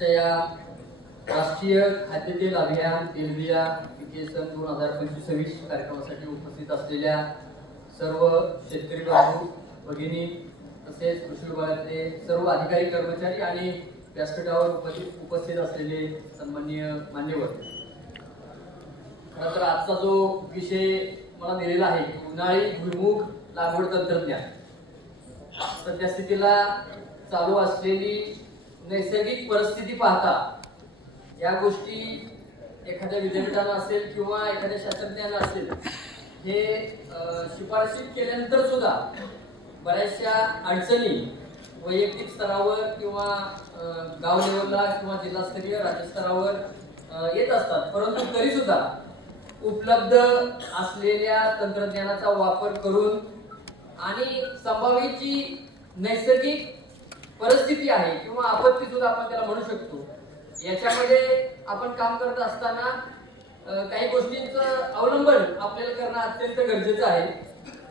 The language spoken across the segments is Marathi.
आजच्या या राष्ट्रीय खाद्यतेल अभियान तेलबिया पिके सन 2025 कार्यक्रमासाठी उपस्थित असलेल्या सर्व शेतकरी बंधू भगिनी तसेच कृषी विभागाचे सर्व अधिकारी कर्मचारी आणि व्यासपीठावर उपस्थित असलेले सन्माननीय मान्यवर, खरं तर आजचा जो विषय मला दिलेला आहे उन्हाळी भुईमूग लागवड तंत्रज्ञान, सध्या स्थितीला चालू असलेली नैसर्गिक परिस्थिती पाहता या गोष्टी एखाद्या विद्यापीठाला असेल किंवा एखाद्या शास्त्रज्ञाला असेल हे शिफारशी केल्यानंतर सुद्धा बऱ्याचशा अडचणी वैयक्तिक स्तरावर किंवा गाव लेवलला किंवा जिल्हास्तरीय राज्यस्तरावर येत असतात, परंतु तरी सुद्धा उपलब्ध असलेल्या तंत्रज्ञानाचा वापर करून आणि संभाव्य जी नैसर्गिक परिस्थिती आहे किंवा आपत्ती सुद्धा आपण त्याला म्हणू शकतो, याच्यामध्ये आपण काम करत असताना काही गोष्टींचं अवलंबन आपल्याला करणं अत्यंत गरजेचं आहे.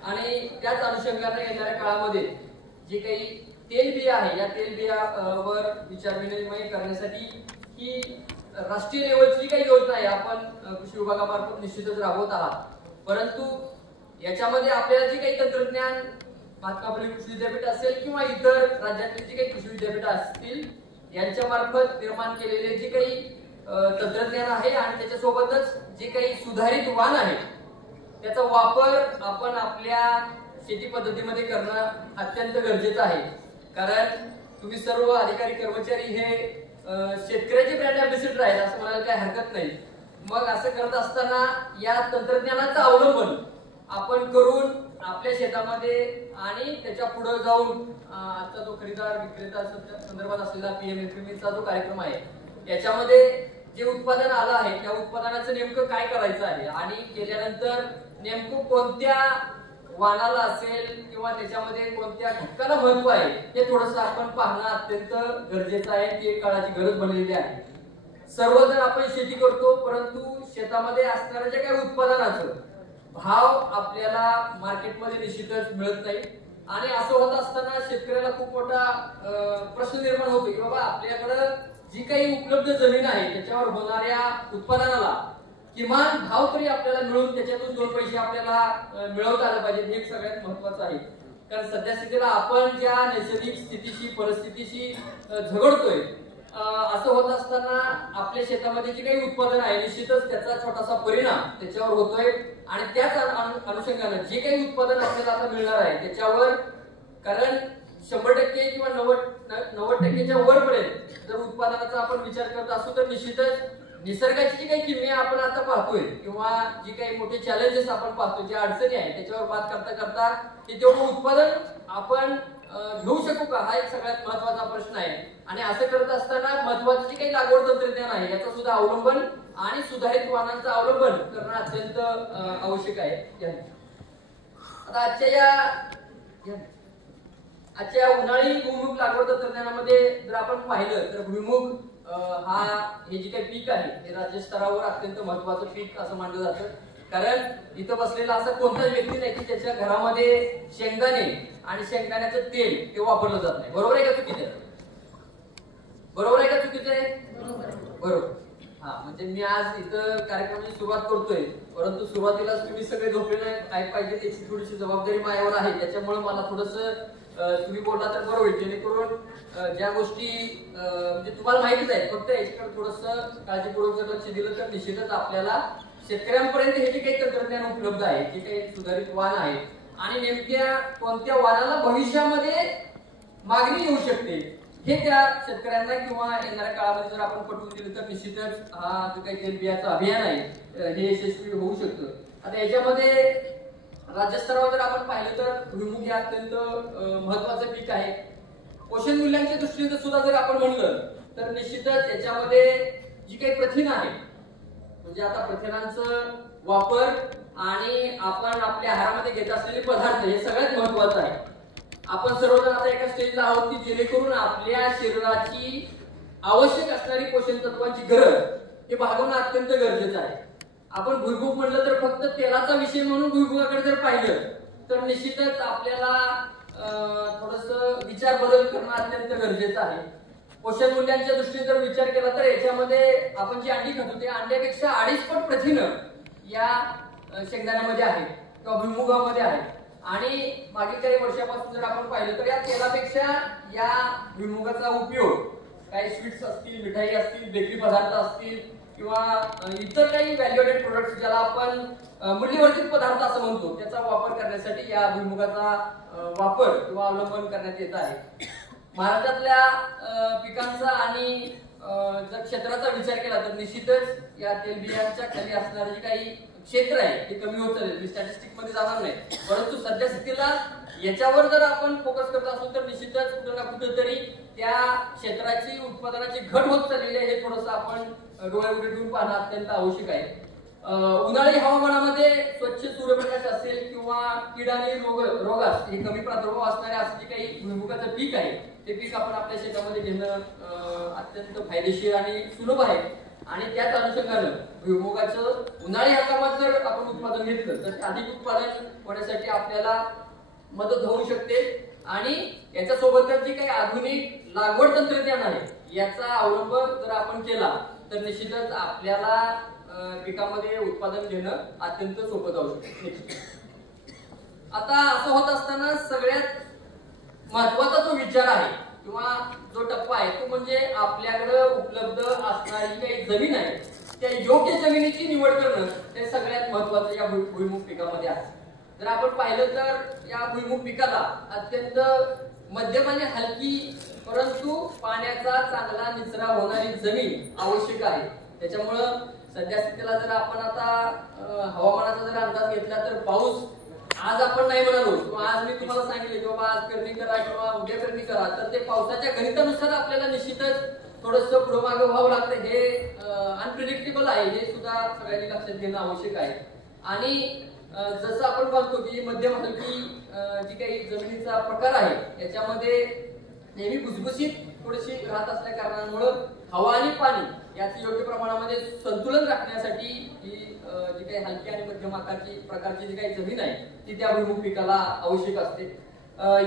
आणि त्याच अनुषंगाने येणाऱ्या काळामध्ये जे काही तेलबिया आहे या तेलबियावर विचारविनिमय करण्यासाठी ही राष्ट्रीय लेवलची काही योजना आहे आपण कृषी विभागामार्फत निश्चितच राबवत आहात. परंतु याच्यामध्ये आपल्याला जे काही तंत्रज्ञान महात्मा फुले कृषी विद्यापीठ असेल किंवा इतर राज्यातील जे काही कृषी विद्यापीठ असतील यांच्या मार्फत निर्माण केलेले जे काही तंत्रज्ञान आहे आणि त्याच्यासोबतच जे काही सुधारित वाण आहे त्याचा वापर आपण आपल्या शेती पद्धतीमध्ये करणं अत्यंत गरजेचं आहे. कारण तुम्ही सर्व अधिकारी कर्मचारी हे शेतकऱ्याचे ब्रँड अँबॅसेडर आहेत असं म्हणायला काही हरकत नाही. मग असं करत असताना या तंत्रज्ञानाचा अवलंबन आपण करून आपल्या शेतामध्ये आणि त्याच्या पुढे जाऊन आता जो खरेदीदार विक्रेता संदर्भात असलेला पीएमएफएमईचा जो कार्यक्रम आहे याच्यामध्ये जे उत्पादन आलं आहे त्या उत्पादनाचं नेमकं काय करायचं आहे आणि केल्यानंतर नेमकं कोणत्या वाणाला असेल किंवा त्याच्यामध्ये कोणत्या घटकाला महत्व आहे हे थोडंसं आपण पाहणं अत्यंत गरजेचं आहे. ती एक काळाची गरज बनलेली आहे. सर्वजण आपण शेती करतो, परंतु शेतामध्ये असणाऱ्या ज्या काही उत्पादनाचं भाव आपल्याला मार्केटमध्ये निश्चितच मिळत नाही. आणि असं होत असताना शेतकऱ्याला खूप मोठा प्रश्न निर्माण होतो की बाबा आपल्याकडं जी काही उपलब्ध जमीन आहे त्याच्यावर होणाऱ्या उत्पादनाला किमान भाव तरी आपल्याला मिळून त्याच्यातून 2 पैसे आपल्याला मिळवता आले पाहिजे, हे सगळ्यात महत्वाचं आहे. कारण सध्या स्थितीला आपण ज्या नैसर्गिक स्थितीशी परिस्थितीशी झगडतोय असं होत असताना आपल्या शेतामध्ये जे काही उत्पादन आहे निश्चितच त्याचा छोटासा परिणाम त्याच्यावर होतोय. आणि त्याच अनुषंगाने जे काही उत्पादन आपल्याला आता मिळणार आहे त्याच्यावर, कारण 100% किंवा 90%च्या वरपर्यंत जर उत्पादनाचा आपण विचार करत असू तर निश्चितच निसर्गाची जी काही किमया आपण आता पाहतोय किंवा जी काही मोठे चॅलेंजेस आपण पाहतोय, ज्या अडचणी आहेत त्याच्यावर बात करता करता ते तेवढं उत्पादन आपण घेऊ शकू का हा एक सगळ्यात महत्वाचा प्रश्न आहे. आणि असं करत असताना महत्वाचं जे काही लागवड तंत्रज्ञान आहे याचा सुद्धा अवलंबन आणि सुधारित वाणांचं अवलंबन करणं अत्यंत आवश्यक आहे. आता आजच्या उन्हाळी भुईमूग लागवड तंत्रज्ञानामध्ये जर आपण पाहिलं तर भुईमूग हे जे काही पीक आहे हे राज्य स्तरावर अत्यंत महत्वाचं पीक असं मानलं जातं. कारण इथं बसलेला असा कोणताच व्यक्ती नाही की त्याच्या घरामध्ये शेंगदाणे आणि शेंगदाण्याचं तेल ते वापरलं जात नाही. बरोबर आहे का चुकीचं आहे? बरोबर आहे का चुकीचं आहे? बरोबर. म्हणजे मी आज इथं कार्यक्रमाची सुरुवात करतोय, परंतु सुरुवातीलाच तुम्ही सगळे झोपलेले आहेत पाहिजे त्याची थोडीशी जबाबदारी माझ्यावर आहे. त्याच्यामुळे मला थोडंसं तुम्ही बोलला तर बरं होईल, जेणेकरून ज्या गोष्टी म्हणजे तुम्हाला माहितीच आहे फक्त याच्याकडे थोडंसं काळजीपूर्वक जर लक्ष दिलं तर निश्चितच आपल्याला शेतकऱ्यांपर्यंत हे जे काही तंत्रज्ञान उपलब्ध आहे, जे काही सुधारित वाण आहे आणि नेमक्या कोणत्या वाणाला भविष्यामध्ये मागणी येऊ शकते हे त्या शेतकऱ्यांना किंवा येणाऱ्या काळामध्ये जर आपण पटवून दिलं तर निश्चितच हा जो काही तेलबियाचं अभियान आहे हे यशस्वी होऊ शकतं. आता याच्यामध्ये राज्यस्तरावर जर आपण पाहिलं तर भुईमूग हे अत्यंत महत्वाचं पीक आहे. पोषण मूल्यांच्या दृष्टीने सुद्धा जर आपण म्हणलं तर निश्चितच याच्यामध्ये जी काही प्रथिन आहे म्हणजे आता प्रथिनांचं वापर आणि आपण आपल्या आहारामध्ये घेत असलेले पदार्थ हे सगळ्यात महत्वाचं आहे. आपण सर्वजण आता एका स्टेजला आहोत की जेणेकरून आपल्या शरीराची आवश्यक असणारी पोषण तत्वांची गरज हे भागवणं अत्यंत गरजेचं आहे. आपण भुईमूग म्हटलं तर फक्त तेलाचा विषय म्हणून भुईमुगाकडे जर पाहिलं तर निश्चितच आपल्याला थोडंसं विचार बदल करणं अत्यंत गरजेचं आहे. पोषण मूल्यांच्या दृष्टीने जर विचार केला तर याच्यामध्ये आपण जी अंडी खातो ते अंड्यापेक्षा 2.5 पट प्रथिनं या शेंगदाण्यामध्ये आहे किंवा भुईमुगामध्ये आहे. आणि मागील काही वर्षापासून जर आपण पाहिलं तर या तेलापेक्षा या भुईमुगाचा उपयोग काही स्वीट्स असतील, मिठाई असतील, बेकरी पदार्थ असतील किंवा इतर काही व्हॅल्यू ॲडेड प्रोडक्ट्स ज्याला आपण मूल्यवर्धित पदार्थ असं म्हणतो त्याचा वापर करण्यासाठी या भुईमुगाचा वापर किंवा अवलंबन करण्यात येत आहे. महाराष्ट्रातल्या पिकांचा आणि जर क्षेत्राचा विचार केला तर निश्चितच या तेलबियांच्या खाली असणारे जे काही क्षेत्र आहे ते कमी होत चालेल. मी स्टॅटिस्टिक मध्ये जाणार नाही, परंतु सध्या स्थितीला याच्यावर जर आपण फोकस करत असू तर निश्चितच कुठं ना कुठेतरी त्या क्षेत्राची उत्पादनाची घट होत चाललेली आहे. हे थोडंसं आपण डोळे उघडे ठेवून पाहणं अत्यंत आवश्यक आहे. उन्हाळी हवामानामध्ये स्वच्छ सूर्यप्रकाश असेल किंवा कीड आणि रोगास हे कमी प्रादुर्भाव असणारे असं जे काही भुईमुगाचं पीक आहे ते पीक आपण आपल्या शेतामध्ये घेणं अत्यंत फायदेशीर आणि सुलभ आहे. आणि त्याच अनुषंगानं भुईमुगाचं उन्हाळी हंगामात जर आपण उत्पादन घेतलं तर अधिक उत्पादन होण्यासाठी आपल्याला मदत होऊ शकते. आणि याच्यासोबतच जे काही आधुनिक लागवड तंत्रज्ञान आहे याचा अवलंब जर आपण केला तर निश्चितच आपल्याला पिकामध्ये उत्पादन घेणं अत्यंत सोपं जाऊ शकते. आता असं होत असताना सगळ्यात महत्वाचा जो विचार आहे किंवा जो टप्पा आहे तो म्हणजे आपल्याकडे उपलब्ध असणारी काही जमीन आहे त्या योग्य जमिनीची निवड करणं हे सगळ्यात महत्वाचं या भुईमुग पिकामध्ये आहे. जर आपण पाहिलं तर या भुईमुग पिकाला अत्यंत मध्यम आणि हलकी परंतु पाण्याचा चांगला निचरा होणारी जमीन आवश्यक आहे. त्याच्यामुळं सध्या स्थितीला जर आपण आता हवामानाचा जर अंदाज घेतला तर पाऊस आज आपण नाही म्हणालो किंवा आज मी तुम्हाला सांगितले किंवा आज पेरणी करा किंवा उद्या पेरणी करा तर ते पावसाच्या गणितानुसार आपल्याला निश्चितच थोडंसं पुढे मागे व्हावं लागतं. हे अनप्रिडिक्टेबल आहे, हे सुद्धा सगळ्यांनी लक्षात घेणं आवश्यक आहे. आणि जसं आपण बघतो की मध्यम हलकी जी काही जमिनीचा प्रकार आहे याच्यामध्ये नेहमी भुसभुशीत थोडीशी राहत असल्या कारणामुळं हवा आणि पाणी याचं योग्य प्रमाणामध्ये संतुलन राखण्यासाठी ही जी काही हलकी आणि मध्यम आकारची प्रकारची जी काही जमीन आहे ती त्या भुईमुग पिकाला आवश्यक असते.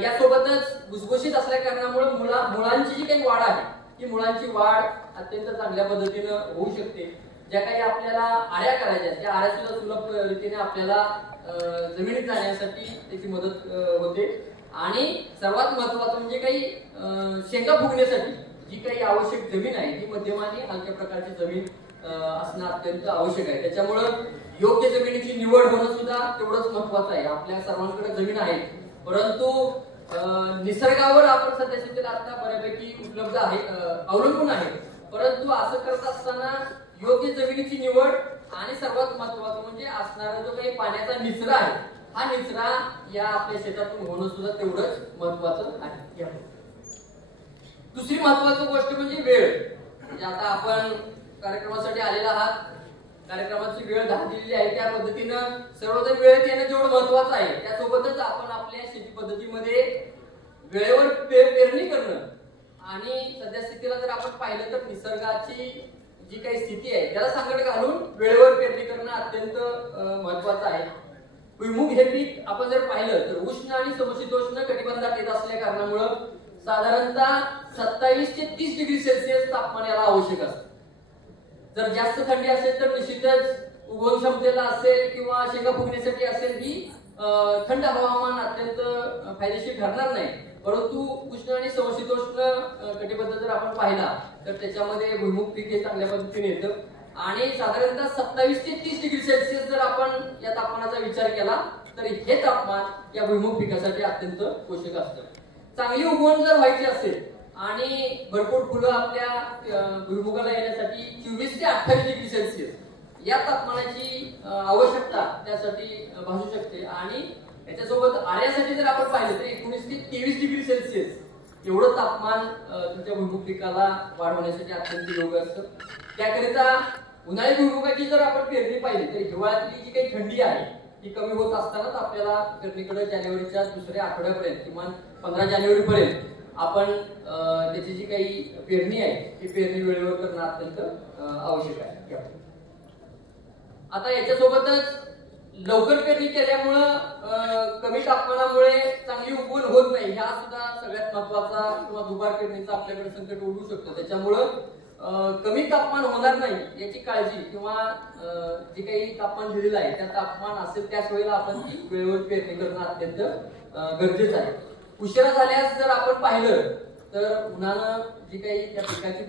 यासोबतच भुसभुशीत असल्या कारणामुळे मुळांची जी काही वाढ आहे ती मुळांची वाढ अत्यंत चांगल्या पद्धतीनं होऊ शकते. ज्या काही आपल्याला आळ्या करायच्या त्या आळ्या सुद्धा सुलभ रीतीने आपल्याला जमिनीत जाण्यासाठी त्याची मदत होते. आणि सर्वात महत्वाचं म्हणजे काही शेंगा फुगण्यासाठी जी काही आवश्यक जमीन आहे ती मध्यम आणि हलक्या प्रकारची जमीन असणं अत्यंत आवश्यक आहे. त्याच्यामुळं योग्य जमिनीची निवड होणं सुद्धा तेवढंच महत्वाचं आहे. आपल्या सर्वांकडे जमीन आहे परंतु निसर्गावर आपण सध्या स्थितीला आता बऱ्यापैकी उपलब्ध आहे अवलंबून आहे. परंतु असं करत असताना योग्य जमिनीची निवड आणि सर्वात महत्वाचं म्हणजे असणारा जो काही पाण्याचा निचरा आहे हा निचरा या आपल्या शेतातून होणं सुद्धा तेवढंच महत्वाचं आहे. दुसरी महत्वाची गोष्ट म्हणजे वेळ. म्हणजे आता आपण कार्यक्रमासाठी आलेला आहात, कार्यक्रमाची वेळ 10 दिलेली आहे त्या पद्धतीनं सर्वजण वेळेत येणं जेवढं महत्वाचं आहे त्यासोबतच आपण आपल्या शेती पद्धतीमध्ये वेळेवर पेरणी करणं आणि सध्या स्थितीला जर आपण पाहिलं तर निसर्गाची जी काही स्थिती आहे त्याला संकट घालून वेळेवर पेरणी करणं अत्यंत महत्वाचं आहे. भुईमुग हे पीक आपण जर पाहिलं तर उष्ण आणि समशीतोष्ण कटिबंधात येत असल्या कारणामुळं साधारणतः 27 ते 30 डिग्री सेल्सिअस तापमान याला आवश्यक असतं. जर जास्त थंडी असेल तर निश्चितच उगवण क्षमतेला असेल किंवा शेंगा फुगण्यासाठी असेल ही थंड हवामान अत्यंत फायदेशीर ठरणार नाही. परंतु उष्ण आणि समशीतोष्ण कटिबंध जर आपण पाहिला तर त्याच्यामध्ये भुईमुग पीक हे चांगल्या पद्धतीने येतं. आणि साधारणतः 27 ते 30 डिग्री सेल्सिअस जर आपण या तापमानाचा विचार केला तर हे तापमान या भुईमुग पिकासाठी अत्यंत पोषक असतं. चांगली उगवण जर व्हायची असेल आणि भरपूर फुलं आपल्या भुईमुगाला येण्यासाठी 24 ते 28 डिग्री सेल्सिअस या तापमानाची आवश्यकता त्यासाठी भासू शकते. आणि याच्यासोबत आळ्यासाठी जर आपण पाहिलं तर 19 ते 23 डिग्री सेल्सिअस एवढं तापमान तुमच्या भुईमुग पिकाला वाढ होण्यासाठी अत्यंत योग्य असतं. त्याकरिता उन्हाळी भुईमुगाची जर आपण पेरणी पाहिली तर हिवाळ्यातली जी काही थंडी आहे ती कमी होत असतानाच आपल्याला पेरणीकडे जानेवारीच्या दुसऱ्या आठवड्यापर्यंत किमान 15 जानेवारी पर्यंत आपण त्याची जी काही पेरणी आहे ती पेरणी वेळेवर करणं अत्यंत आवश्यक आहे. आता याच्यासोबतच लवकर पेरणी केल्यामुळं कमी तापमानामुळे चांगली उगवण होत नाही, ह्या सुद्धा सगळ्यात महत्वाचा किंवा दुबार पेरणीचा आपल्याकडे संकट ओढू शकतो. त्याच्यामुळं कमी तापमान होणार नाही याची काळजी किंवा जे काही तापमान दिलेलं आहे त्या तापमान असेल त्याच वेळेला आपण ती वेळेवर पेरणी करणं अत्यंत गरजेचं आहे. उशिरा झाल्यास जर आपण पाहिलं तर उन्हानं जी काही त्या पिकाची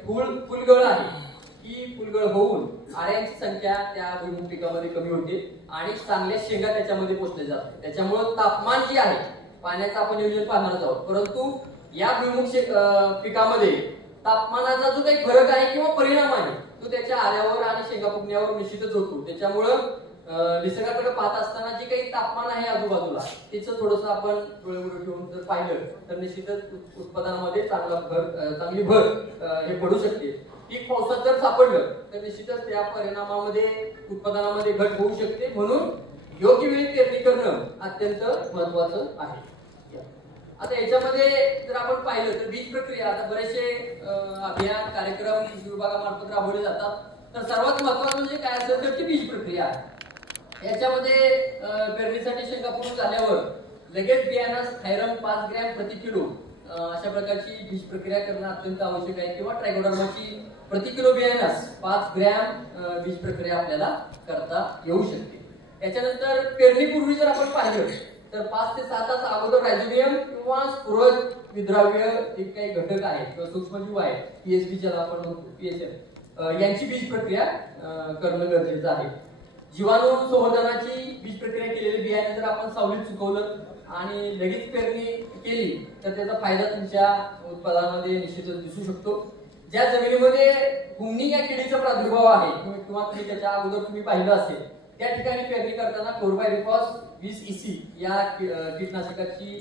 फुलगळ आहे ही फुलगळ होऊन आळ्यांची संख्या त्या भुईमूग पिकामध्ये कमी होते आणि चांगल्या शेंगा त्याच्यामध्ये पोचल्या जातात. त्याच्यामुळं तापमान जे आहे पाण्याचं आपण नियोजन पाहणार आहोत, परंतु या भुईमूग पिकामध्ये तापमानाचा जो काही फरक आहे किंवा परिणाम आहे तो त्याच्या आल्यावर आणि शेंगा फुगण्यावर निश्चितच होतो. त्याच्यामुळं निसर्गाकडे पाहत असताना जे काही तापमान आहे आजूबाजूला त्याचं थोडंसं आपण डोळे उघडे ठेवून जर पाहिलं तर निश्चितच उत्पादनामध्ये चांगली भर हे पडू शकते. पीक पावसात जर सापडलं तर निश्चितच त्या परिणामामध्ये उत्पादनामध्ये घट होऊ शकते. म्हणून योग्य वेळी पेरणी करणं अत्यंत महत्वाचं आहे. आता याच्यामध्ये जर आपण पाहिलं तर बीज प्रक्रिया आता बरेचसे अभियान कार्यक्रम कृषी विभागामार्फत राबवले जातात. तर सर्वात महत्वाचं म्हणजे काय असेल तर ती बीज प्रक्रिया आहे. याच्यामध्ये पेरणीसाठी शेंगा फुटून झाल्यावर लगेच बियाणास थायरम 5 ग्रॅम प्रति किलो अशा प्रकारची बीज प्रक्रिया करणं अत्यंत आवश्यक आहे. किंवा ट्रायकोडर्माची प्रति किलो बियाणास 5 ग्रॅम बीज प्रक्रिया आपल्याला करता येऊ शकते. त्याच्यानंतर पेरणीपूर्वी जर आपण पाहिलं तर 5 ते 6 तास अगोदर रायझोबियम किंवा स्फुरद विद्राव्य जे काही घटक आहेत किंवा सूक्ष्मजीव आहेत पीएसबी ज्याला आपण म्हणतो पीएसएम यांची बीज प्रक्रिया करणं गरजेचं आहे. जीवाणू संवर्धनाची बीज प्रक्रिया केलेली बियाणे जर आपण सावलीत सुकवलं आणि लगेच पेरणी केली तर त्याचा फायदा तुमच्या उत्पादनामध्ये निश्चितच दिसू शकतो. ज्या जमिनीमध्ये हुमणी या किडीचा प्रादुर्भाव आहे किंवा तुम्ही त्याच्या अगोदर तुम्ही पाहिलं असेल त्या ठिकाणी पेरणी करताना क्लोरपायरिफॉस 20 EC या कीटकनाशकाची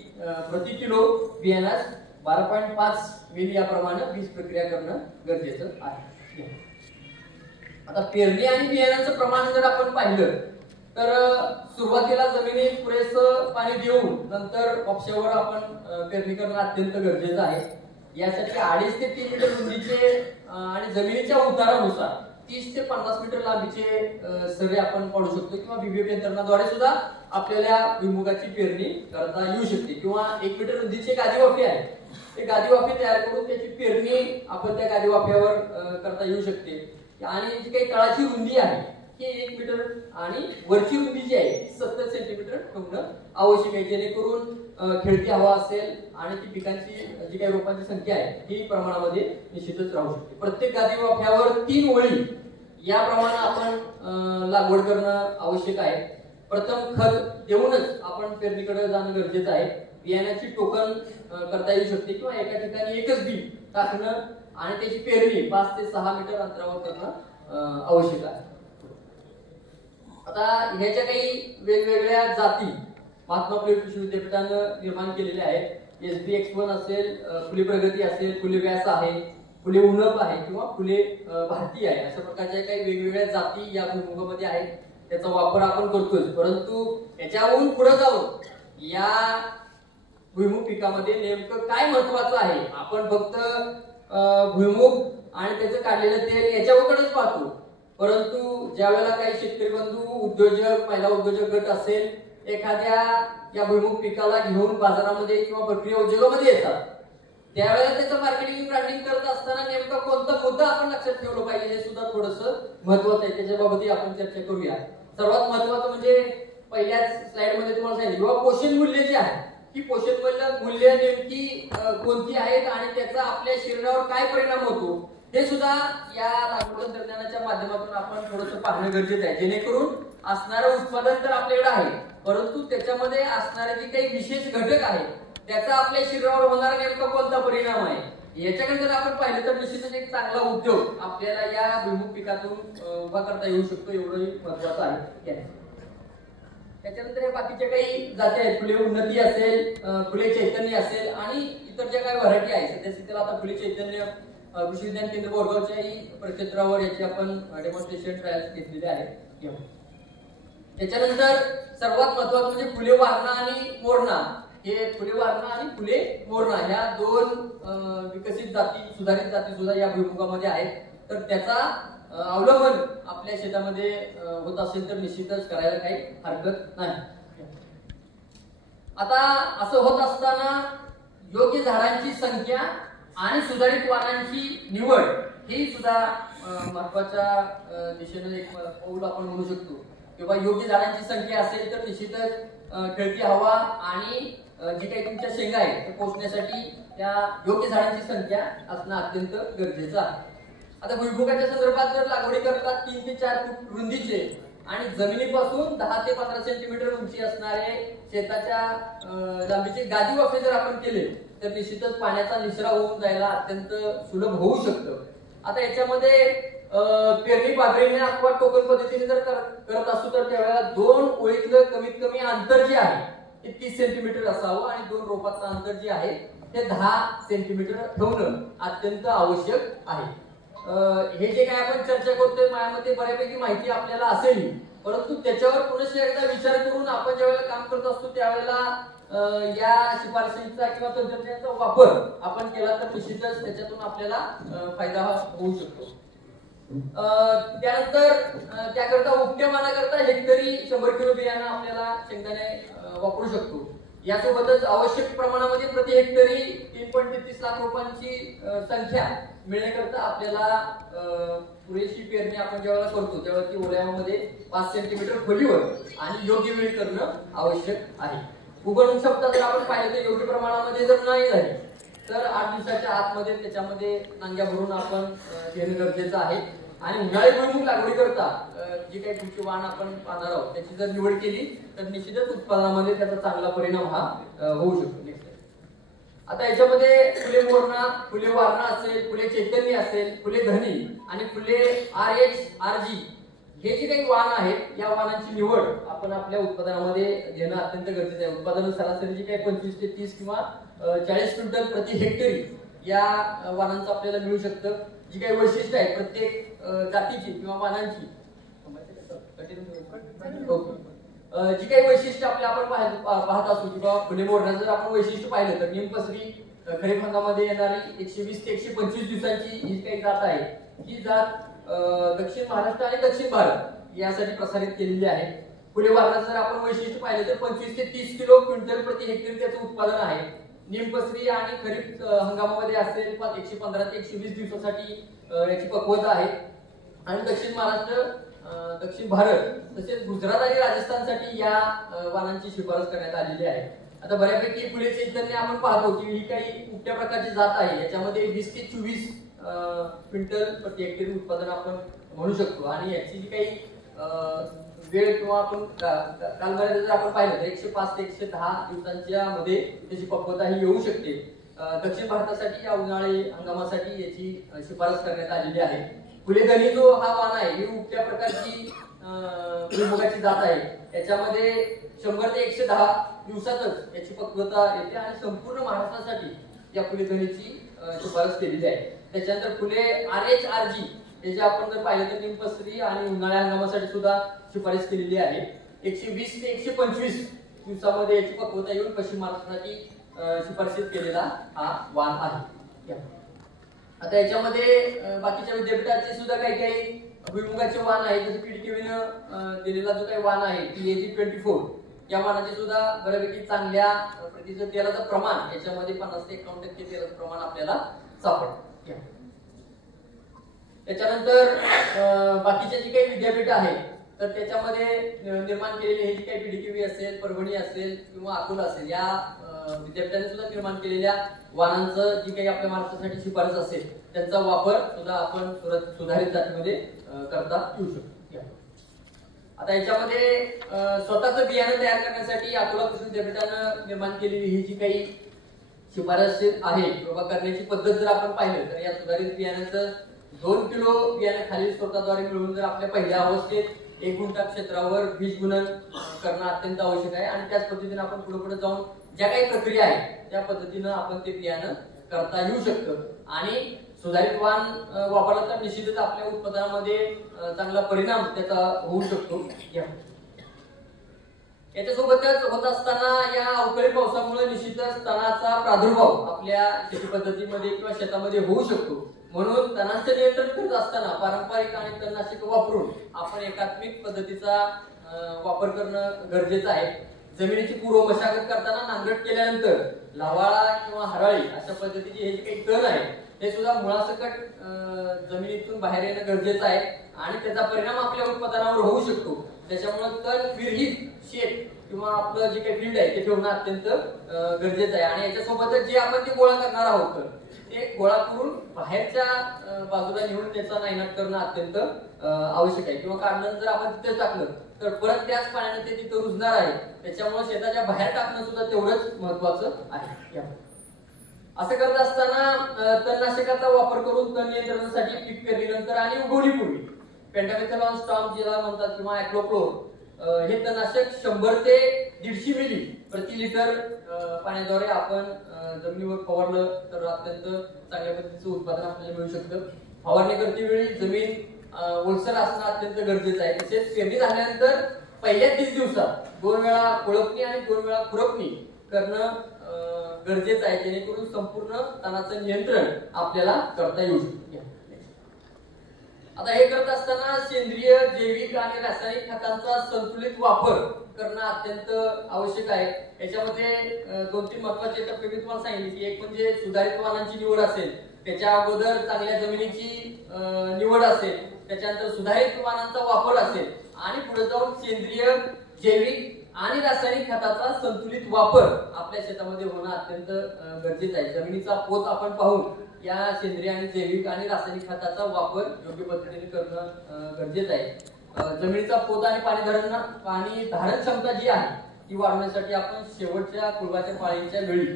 प्रति किलो बियाणास 12.5 मिली याप्रमाणे बीज प्रक्रिया करणं गरजेचं आहे. आता पेरणी आणि बियाणाचं प्रमाण जर आपण पाहिलं तर सुरुवातीला जमिनीत पुरेसं पाणी देऊन नंतर कापशावर आपण पेरणी करणं अत्यंत गरजेचं आहे. यासाठी 2.5 ते 3 मीटर रुंदीचे आणि जमिनीच्या उतारानुसार 30 ते 50 मीटर लांबीचे सरे आपण पाडू शकतो किंवा बीबीएफ यंत्रणाद्वारे सुद्धा आपल्याला भुईमुगाची पेरणी करता येऊ शकते. किंवा 1 मीटर रुंदीचे गादी वाफे आहे ते गादी वाफे तयार करून त्याची पेरणी आपण त्या गादी वाफ्यावर करता येऊ शकते. आणि जी काही तळाची रुंदी आहे ही 1 मीटर आणि वरची रुंदी जी आहे 70 सेंटीमीटर ठेवणं आवश्यक आहे, जेणेकरून खेळती हवा असेल आणि ती पिकांची जी काही रोपांची संख्या आहे ही प्रमाणामध्ये निश्चितच राहू शकते. प्रत्येक गादी वाफ्यावर 3 ओळी या प्रमाणे आपण लागवड करणं आवश्यक आहे. प्रथम खत देऊनच आपण पेरणीकडे जाणं गरजेचं आहे. बियाण्याची टोकन करता येऊ शकते किंवा एका ठिकाणी एकच बी टाकणं आणि त्याची पेरणी 5 ते 6 मीटर अंतरावर करणं आवश्यक आहे. आता ह्याच्या काही वेगवेगळ्या जाती महात्मा फुले कृषी विद्यापीठानं निर्माण केलेल्या आहेत. SBX1 असेल, फुले प्रगती असेल, फुले व्यास आहे, फुले उन्नप आहे किंवा फुले भारती आहे. अशा प्रकारच्या काही वेगवेगळ्या जाती या भुईमुगामध्ये आहेत. त्याचा वापर आपण करतोय, परंतु याच्याहून पुढे जाऊन या भुईमुग पिकामध्ये नेमकं काय महत्वाचं आहे आपण फक्त भुईमुग आणि त्याचं काढलेलं तेल याच्यावरच पाहतो. परंतु ज्या वेळेला काही शेतकरी बंधू उद्योजक महिला उद्योजक गट असेल एखाद्या या भुईमुग पिकाला घेऊन बाजारामध्ये किंवा प्रक्रिया उद्योगामध्ये येतात त्यावेळेला त्याचं मार्केटिंग ब्रँडिंग करत असताना नेमका कोणता मुद्दा आपण लक्षात ठेवला पाहिजे हे सुद्धा थोडंसं महत्वाचं आहे. त्याच्याबाबतही आपण चर्चा करूया. सर्वात महत्वाचं म्हणजे पहिल्याच स्लाइड मध्ये तुम्हाला सांगितलं किंवा पोषण मूल्य जे आहे ही पोषण मूल्य नेमकी कोणती आहेत आणि त्याचा आपल्या शरीरावर काय परिणाम होतो हे सुद्धा या लागवड तंत्रज्ञानाच्या माध्यमातून आपण थोडंसं पाहणं गरजेचं आहे, जेणेकरून असणारं उत्पादन तर आपल्याकडे आहे परंतु त्याच्यामध्ये असणारे जे काही विशेष घटक आहेत त्याचा आपल्या शरीरावर होणारा नेमका कोणता परिणाम आहे याच्याकडे जर आपण पाहिलं तर निश्चितच एक चांगला उद्योग आपल्याला या भुईमुग पिकातून उभा करता येऊ शकतो, एवढंही महत्वाचं आहे. त्याच्यानंतर या बाकीच्या काही जाती आहेत, फुले उन्नती असेल, फुले चैतन्य असेल आणि इतर ज्या काही व्हरायटी आहेत सध्या स्थितीला आता फुले चैतन्य कृषी विज्ञान केंद्र बोरगावच्याही परिक्षेत्रावर याची आपण डेमॉन्स्ट्रेशन ट्रायल्स घेतलेले आहेत. त्याच्यानंतर सर्वात महत्वाचं म्हणजे फुले वारणा आणि मोरणा. हे फुले वारणा आणि फुले मोरणा ह्या 2 विकसित जाती सुधारित जाती सुद्धा या भुईमुगामध्ये आहेत. तर त्याचा अवलंबन आपल्या शेतामध्ये होत असेल तर निश्चितच करायला काही हरकत नाही. आता असं होत असताना योग्य झाडांची संख्या आणि सुधारित वाणांची निवड ही सुद्धा महत्वाच्या दिशेने एक पाऊल आपण म्हणू शकतो. किंवा योग्य झाडांची संख्या असेल तर निश्चितच खेळती हवा आणि जी काही तुमच्या शेंगा आहेत ते पोचण्यासाठी त्या योग्य झाडांची संख्या असणं अत्यंत गरजेचं आहे. आता भुईमुगाच्या संदर्भात जर लागवडी करतात 3 ते 4 फूट रुंदीचे आणि जमिनीपासून 10 ते 15 सेंटीमीटर उंची असणारे शेताच्या लांबीचे गादी वाफे जर आपण केले तर निश्चितच पाण्याचा निचरा होऊन जायला अत्यंत सुलभ होऊ शकतं. आता याच्यामध्ये पेरणी बाजरीने अथवा टोकन पद्धतीने जर करत असतो तर त्यावेळेला 2 ओळीतलं कमीत कमी अंतर जे आहे ते 30 सेंटीमीटर असावं आणि 2 रोपाचं अंतर जे आहे ते 10 सेंटीमीटर ठेवणं अत्यंत आवश्यक आहे. हे जे काय आपण चर्चा करतोय माझ्यामध्ये बऱ्यापैकी माहिती आपल्याला असेल, परंतु त्याच्यावर पुन्हा एकदा विचार करून आपण ज्यावेळेला काम करत असतो त्यावेळेला या शिफारशींचा किंवा तंत्रज्ञानाचा वापर आपण केला तर निश्चितच त्याच्यातून आपल्याला फायदा होऊ शकतो. त्यानंतर त्याकरता उपट्या मानाकरता हेक्टरी 100 किलो बियाणं आपल्याला शेंगदाणे वापरू शकतो. यासोबतच आवश्यक प्रमाणामध्ये प्रति हेक्टरी 3.33 लाख रोपांची संख्या मिळण्याकरता आपल्याला पुरेशी पेरणी आपण ज्यावेळेला करतो त्यावेळेला ती ओल्यामध्ये 5 सेंटीमीटर खोलीवर आणि योग्य वेळी करणं आवश्यक आहे. उगवण क्षमता जर आपण पाहिलं तर योग्य प्रमाणामध्ये जर नाही झाली तर 8 दिवसाच्या आतमध्ये त्याच्यामध्ये नांग्या भरून आपण घेणं गरजेचं आहे. आणि उन्हाळी भुईमूग लागवडी करता जी काही तुमची वाण आपण पाहणार आहोत त्याची जर निवड केली तर निश्चितच उत्पादनामध्ये त्याचा चांगला परिणाम हा होऊ शकतो. आता याच्यामध्ये फुले मोरणा, फुले वारणा असेल, फुले चैतन्य असेल, फुले धनी आणि फुले RH, RG हे जे काही वाण आहेत या वाणांची निवड आपण आपल्या उत्पादनामध्ये घेणं अत्यंत गरजेचं आहे. उत्पादन सरासरी जी काही 25 ते 30 किंवा 40 क्विंटल प्रति हेक्टरी या वाणांचं आपल्याला मिळू शकतं. जी काही वैशिष्ट्य आहेत प्रत्येक जातीची किंवा वाणांची जी काही वैशिष्ट्य आपण पाहत असू किंवा फुले मोरणा जर आपण वैशिष्ट्य पाहिलं तर निमपसरी खरीप हंगामामध्ये येणारी 120 ते 125 दिवसांची ही काही जात आहे. ही जात दक्षिण महाराष्ट्र आणि दक्षिण भारत यासाठी प्रसारित केलेली आहे. फुले वारणा जर आपण वैशिष्ट्य पाहिलं तर 25 ते 30 किलो क्विंटल प्रति हेक्टरी त्याचं उत्पादन आहे. निमपसरी आणि खरीप हंगामामध्ये असेल 115 ते 120 दिवसासाठी याची पक्वता आहे. आणि दक्षिण महाराष्ट्र, दक्षिण भारत तसेच गुजरात आणि राजस्थानसाठी या वाणांची शिफारस करण्यात आलेली आहे. आता बऱ्यापैकी फुले चैतन्य आपण पाहतो की ही काही कुठल्या प्रकारची जात आहे. याच्यामध्ये 20 ते 24 क्विंटल प्रति हेक्टरी उत्पादन आपण म्हणू शकतो. आणि याची जी काही वेळ किंवा आपण कालमर्यादा जर आपण पाहिलं तर 105 ते 110 दिवसांच्या मध्ये त्याची पक्वता ही येऊ शकते. दक्षिण भारतासाठी या उन्हाळी हंगामासाठी याची शिफारस करण्यात आलेली आहे. फुले धनी जो हा वाण आहे ही उपट्या प्रकारची भुईमुगाची जात आहे. याच्यामध्ये 100 ते 110 दिवसातच याची पक्वता येते आणि संपूर्ण महाराष्ट्रासाठी या फुले धनीची शिफारस केलेली आहे. त्याच्यानंतर फुले RH, RG हे जे आपण जर पाहिलं तर निमपसरी आणि उन्हाळ्या हंगामासाठी सुद्धा शिफारस केलेली आहे. 120 ते 125 दिवसामध्ये याची पक्वता येऊन पश्चिम महाराष्ट्रासाठी शिफारशीत केलेला हा वाण आहे. आता याच्यामध्ये बाकीच्या विद्यापीठाचे सुद्धा काही भुईमुगाचे वाण आहे. जसे PDKVनं दिलेला जो काही वाण आहे PAG-24 या वाणाचे सुद्धा बऱ्यापैकी चांगल्या प्रतीचं तेलाचं प्रमाण याच्यामध्ये 50 ते 51% तेलाचं प्रमाण आपल्याला सापडतं. त्याच्यानंतर बाकीच्या जी काही विद्यापीठ आहेत तर त्याच्यामध्ये निर्माण केलेले हे जे काही PDKV असेल, परभणी असेल किंवा अकोला असेल या विद्यापीठाने सुद्धा निर्माण केलेल्या वाणांचं जी काही आपल्या महाराष्ट्रासाठी शिफारस असेल त्यांचा वापर सुद्धा आपण सुधारित जातीमध्ये करता येऊ शकतो. आता याच्यामध्ये स्वतःचं बियाणं तयार करण्यासाठी अकोला कृषी विद्यापीठानं निर्माण केलेली ही जी काही शिफारस आहे किंवा करण्याची पद्धत जर आपण पाहिलं तर या सुधारित बियाण्याचं 2 किलो बियाणे खालील स्त्रोताद्वारे मिळवून जर आपल्या पहिल्या अवस्थेत 1 गुंठा क्षेत्रावर बीज गुणन करणं अत्यंत आवश्यक आहे. आणि त्याच पद्धतीने आपण पुढे जाऊन ज्या काही प्रक्रिया आहेत त्या पद्धतीनं आपण ते बियाणं करता येऊ शकतं. आणि सुधारित वाण वापरला तर निश्चितच आपल्या उत्पादनामध्ये चांगला परिणाम त्याचा होऊ शकतो. याच्यासोबतच होत असताना या अवकाळी पावसामुळे निश्चितच तणाचा प्रादुर्भाव आपल्या शेती पद्धतीमध्ये किंवा शेतामध्ये होऊ शकतो. म्हणून तणांचे नियंत्रण करत असताना पारंपरिक आणि तणनाशक वापरून आपण एकात्मिक पद्धतीचा वापर करणं गरजेचं आहे. जमिनीची पूर्व मशागत करताना नांगरट केल्यानंतर लावाळा किंवा हराळी अशा पद्धतीचे हे जे काही तण आहे हे सुद्धा मुळासकट जमिनीतून बाहेर येणं गरजेचं आहे आणि त्याचा परिणाम आपल्या उत्पादनावर होऊ शकतो. त्याच्यामुळे तण विरहित शेत किंवा आपलं जे काही फील्ड आहे ते ठेवणं अत्यंत गरजेचं आहे. आणि याच्यासोबतच जे आपण ते गोळा करणार आहोत ते गोळा करून बाहेरच्या बाजूला नेऊन त्याचा नायनाट करणं अत्यंत आवश्यक आहे. किंवा काढणं जर आपण तिथे टाकलं तर परत त्याच पाण्याने ते तिथं रुजणार आहे. त्याच्यामुळे शेताच्या बाहेर टाकणं सुद्धा तेवढंच महत्वाचं आहे. असं करत असताना तणनाशकाचा वापर करून तण नियंत्रणासाठी पीक पेरणीनंतर आणि उगवणीपूर्वी पेंटामेथॅलॉन स्टॉर्म ज्याला म्हणतात किंवा ॲक्लोक्लोर हे तणनाशक 100 ते 150 मिली प्रति लिटर पाण्याद्वारे आपण जमिनीवर फवारलं तर अत्यंत चांगल्या पद्धतीचं उत्पादन आपल्याला मिळू शकतं. फवारणी करते वेळी जमीन ओलसर असणं अत्यंत गरजेचं आहे. तसेच पेरणी झाल्यानंतर पहिल्या 30 दिवसात 2 वेळा कोळपणी आणि 2 वेळा खुरपणी करणं गरजेचं आहे, जेणेकरून संपूर्ण तणाचं नियंत्रण आपल्याला करता येऊ शकते. आता हे करत असताना सेंद्रिय, जैविक आणि रासायनिक खतांचा संतुलित वापर करणं अत्यंत आवश्यक आहे. याच्यामध्ये 2-3 महत्वाचे टप्पे मी तुम्हाला सांगितले की एक म्हणजे सुधारित वाणांची निवड असेल, त्याच्या अगोदर चांगल्या जमिनीची निवड असेल, त्याच्यानंतर सुधारित वाणांचा वापर असेल आणि पुढे जाऊन सेंद्रिय, जैविक आणि रासायनिक खताचा संतुलित वापर आपल्या शेतामध्ये होणं अत्यंत गरजेचं आहे. जमिनीचा पोत आपण पाहून या सेंद्रिय आणि जैविक आणि रासायनिक खताचा वापर योग्य पद्धतीने करणं गरजेचं आहे. जमिनीचा पोत आणि पाणी धारण क्षमता जी आहे ती वाढवण्यासाठी आपण शेवटच्या कुळवाच्या पाळीच्या वेळी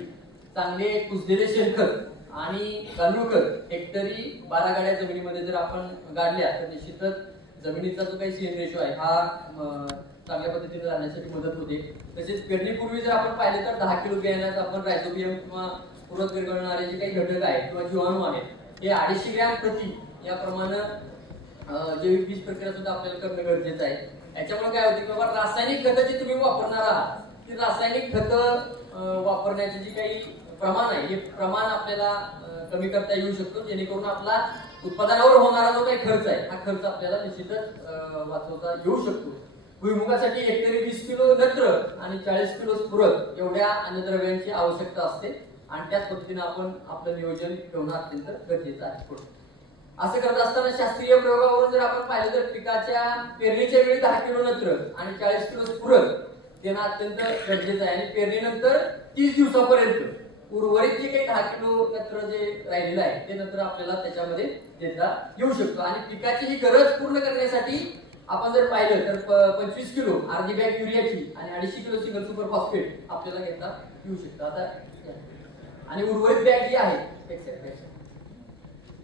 चांगले कुजलेले शेणखत आणि गांडूळ खत हेक्टरी 12 गाड्या जमिनीमध्ये जर आपण गाडल्या तर निश्चितच जमिनीचा जो काही CN रेशो आहे हा चांगल्या पद्धतीने राहण्यासाठी मदत होते. तसेच पेरणीपूर्वी जर आपण पाहिले तर 10 किलो बियाण्यात आपण रायझोबियम किंवा पुरत विरघळणारे जे काही घटक आहेत किंवा जीवाणू आहेत हे 250 ग्रॅम प्रति याप्रमाणे जैविक बीज प्रक्रिया सुद्धा आपल्याला करणं गरजेचं आहे. याच्यामुळे काय होते की बाबा रासायनिक खतं जी तुम्ही वापरणार आहात ती रासायनिक खतं वापरण्याचे जे काही प्रमाण आहे हे प्रमाण आपल्याला कमी करता येऊ शकतो, जेणेकरून आपला उत्पादनावर होणारा जो काही खर्च आहे हा खर्च आपल्याला निश्चितच वाचवता येऊ शकतो. भुईमुगासाठी हेक्टरी 20 किलो नत्र आणि 40 किलो स्फुरद एवढ्या अन्नद्रव्यांची आवश्यकता असते आणि त्याच पद्धतीने आपण आपलं नियोजन ठेवणं अत्यंत गरजेचं आहे. असं करत असताना शास्त्रीय प्रयोगावरून जर आपण पाहिलं तर पिकाच्या पेरणीच्या वेळी 10 किलो नत्र आणि 40 किलो स्फुरद देणं अत्यंत गरजेचं आहे. आणि पेरणीनंतर 30 दिवसापर्यंत उर्वरित जे काही 10 किलो नत्र जे राहिलेलं आहे ते नत्र आपल्याला त्याच्यामध्ये देता येऊ शकतो. आणि पिकाची ही गरज पूर्ण करण्यासाठी आपण जर पाहिलं तर 25 किलो अर्धी बॅग युरियाची आणि 250 किलो सिंगल सुपर फॉस्फेट आपल्याला घेता येऊ शकतं. आता आणि उर्वरित बॅग जी आहे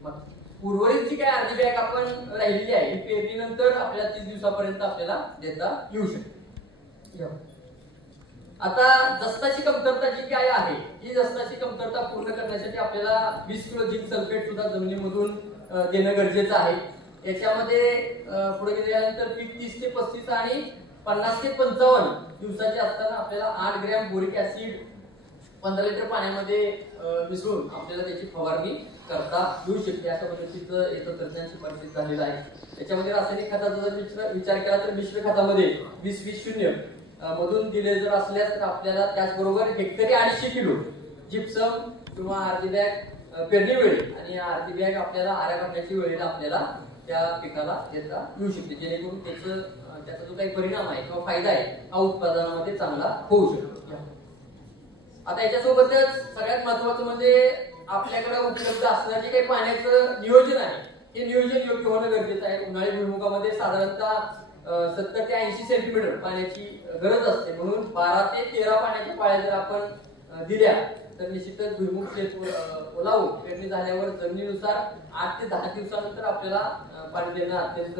मग उर्वरित जी काय अर्धी बॅग आपण राहिलेली आहे पेरणीनंतर आपल्याला 30 दिवसापर्यंत आपल्याला देता येऊ शकते. आता जस्ताची कमतरता जी काय आहे ही जस्ताची कमतरता पूर्ण करण्यासाठी आपल्याला 20 किलो झिंक सल्फेट सुद्धा जमिनीमधून देणं गरजेचं आहे. याच्यामध्ये पुढे गेल्यानंतर पीक 30 ते 35 आणि 50 ते 55 दिवसाचे असताना आपल्याला 8 ग्रॅम बोरिक ऍसिड 15 लिटर पाण्यामध्ये मिसळून आपल्याला त्याची फवारणी करता येऊ शकते. अशा पद्धतीचं हे तंत्रज्ञान शिफारसीत झालेलं आहे. त्याच्यामध्ये रासायनिक खताचा जर विचार केला तर मिश्र खतामध्ये 20-20-0 मधून दिले जर असल्यास तर आपल्याला त्याचबरोबर हेक्टरी 250 किलो जिप्सम किंवा अर्धी बॅग पेरणी वेळी आणि अर्धी बॅग आपल्याला आऱ्या करण्याची वेळेला आपल्याला त्या पिकाला देता येऊ शकते, जेणेकरून त्याचा जो काही परिणाम आहे किंवा फायदा आहे हा उत्पादनामध्ये चांगला होऊ शकतो. आता याच्यासोबतच सगळ्यात महत्वाचं म्हणजे आपल्याकडे उपलब्ध असणारे जे काही पाण्याचं नियोजन आहे हे नियोजन योग्य होणं गरजेचं आहे. उन्हाळी भुईमुगामध्ये साधारणतः 70 ते 80 सेंटीमीटर पाण्याची गरज असते, म्हणून 12 ते 13 पाण्याच्या पाळ्या जर आपण दिल्या तर निश्चितच भुईमुग शेत ओलावून पेरणी झाल्यावर जमिनीनुसार 8 ते 10 दिवसानंतर आपल्याला पाणी देणं अत्यंत